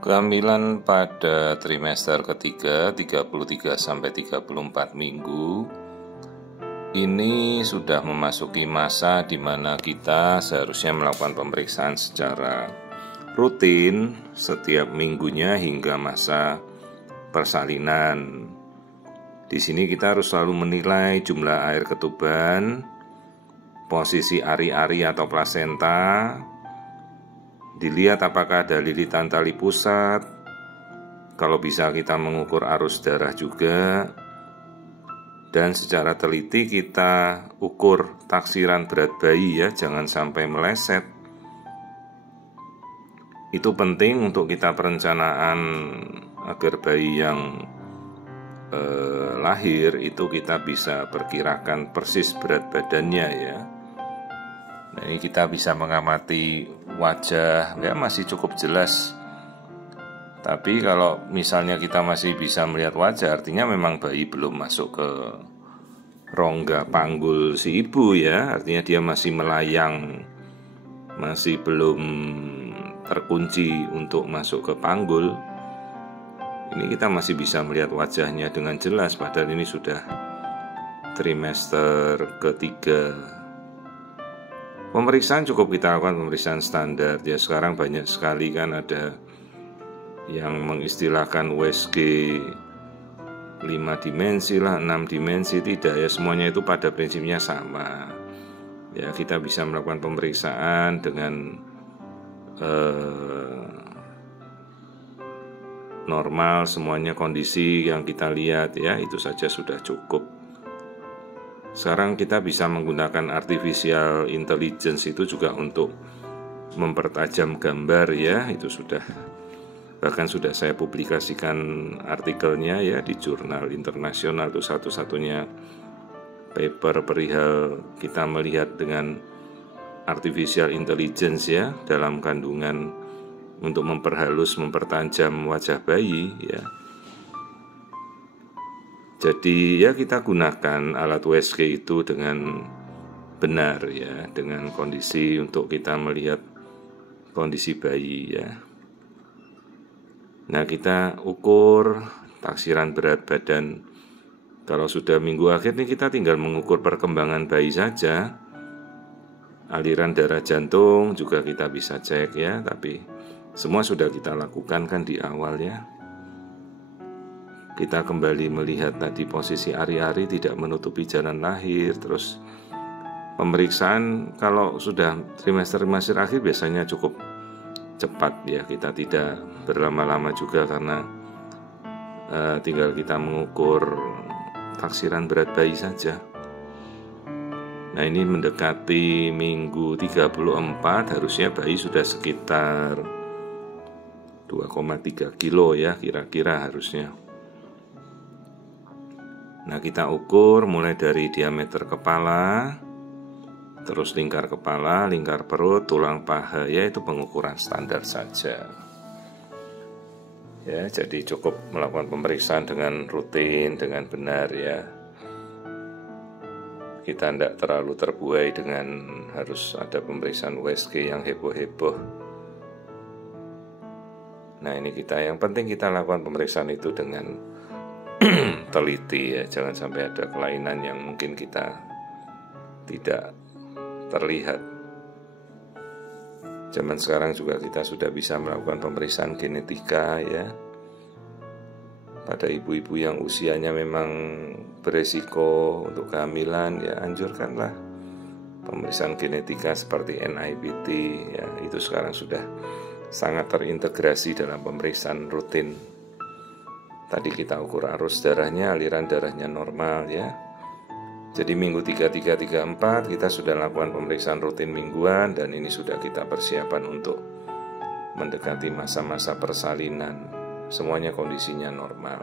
Kehamilan pada trimester ketiga 33-34 minggu ini sudah memasuki masa di mana kita seharusnya melakukan pemeriksaan secara rutin setiap minggunya hingga masa persalinan. Di sini kita harus selalu menilai jumlah air ketuban, posisi ari-ari atau plasenta, dilihat apakah ada lilitan tali pusat. Kalau bisa kita mengukur arus darah juga. Dan secara teliti kita ukur taksiran berat bayi ya, jangan sampai meleset. Itu penting untuk kita perencanaan agar bayi yang lahir itu kita bisa perkirakan persis berat badannya ya. Nah, ini kita bisa mengamati wajah ya, masih cukup jelas. Tapi kalau misalnya kita masih bisa melihat wajah, artinya memang bayi belum masuk ke rongga panggul si ibu ya. Artinya dia masih melayang, masih belum terkunci untuk masuk ke panggul. Ini kita masih bisa melihat wajahnya dengan jelas, padahal ini sudah trimester ketiga. Pemeriksaan cukup kita lakukan pemeriksaan standar ya. Sekarang banyak sekali kan ada yang mengistilahkan USG 5 dimensi lah, 6 dimensi, tidak ya, semuanya itu pada prinsipnya sama. Ya, kita bisa melakukan pemeriksaan dengan normal, semuanya kondisi yang kita lihat ya, itu saja sudah cukup. Sekarang kita bisa menggunakan artificial intelligence itu juga untuk mempertajam gambar ya, itu sudah, bahkan sudah saya publikasikan artikelnya ya di jurnal internasional. Itu satu-satunya paper perihal kita melihat dengan artificial intelligence ya dalam kandungan untuk memperhalus, mempertajam wajah bayi ya. Jadi ya kita gunakan alat USG itu dengan benar ya, dengan kondisi untuk kita melihat kondisi bayi ya. Nah, kita ukur taksiran berat badan. Kalau sudah minggu akhir nih kita tinggal mengukur perkembangan bayi saja. Aliran darah jantung juga kita bisa cek ya, tapi semua sudah kita lakukan kan di awal ya. Kita kembali melihat tadi posisi ari-ari tidak menutupi jalan lahir. Terus pemeriksaan kalau sudah trimester akhir biasanya cukup cepat ya. Kita tidak berlama-lama juga karena tinggal kita mengukur taksiran berat bayi saja. Nah, ini mendekati minggu 34, harusnya bayi sudah sekitar 2,3 kilo ya kira-kira harusnya. Nah, kita ukur mulai dari diameter kepala, terus lingkar kepala, lingkar perut, tulang paha ya, itu pengukuran standar saja. Ya, jadi cukup melakukan pemeriksaan dengan rutin, dengan benar ya. Kita tidak terlalu terbuai dengan harus ada pemeriksaan USG yang heboh-heboh. Nah, ini kita, yang penting kita lakukan pemeriksaan itu dengan teliti ya, jangan sampai ada kelainan yang mungkin kita tidak terlihat. Zaman sekarang juga kita sudah bisa melakukan pemeriksaan genetika ya. Pada ibu-ibu yang usianya memang beresiko untuk kehamilan ya, anjurkanlah pemeriksaan genetika seperti NIPT ya. Itu sekarang sudah sangat terintegrasi dalam pemeriksaan rutin. Tadi kita ukur arus darahnya, aliran darahnya normal ya. Jadi minggu 33, 34 kita sudah lakukan pemeriksaan rutin mingguan, dan ini sudah kita persiapan untuk mendekati masa-masa persalinan. Semuanya kondisinya normal.